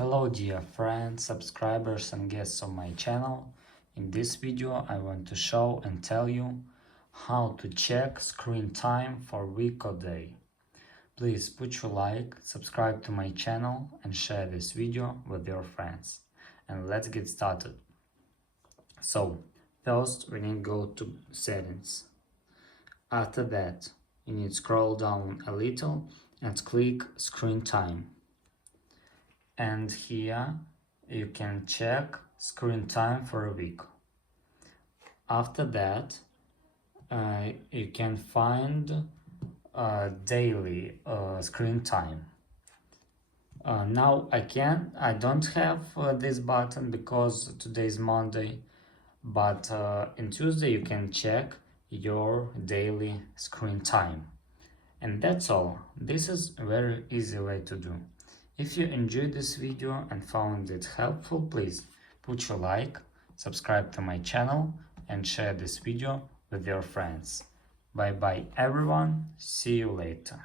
Hello dear friends, subscribers and guests of my channel. In this video I want to show and tell you how to check screen time for week or day. Please put your like, subscribe to my channel and share this video with your friends. And let's get started. So first we need to go to settings. After that you need to scroll down a little and click screen time. And here you can check screen time for a week. After that you can find daily screen time. Now I don't have this button because today is Monday, but in Tuesday you can check your daily screen time. And that's all. This is a very easy way to do. If you enjoyed this video and found it helpful, please put your like, subscribe to my channel and share this video with your friends. Bye bye everyone, see you later.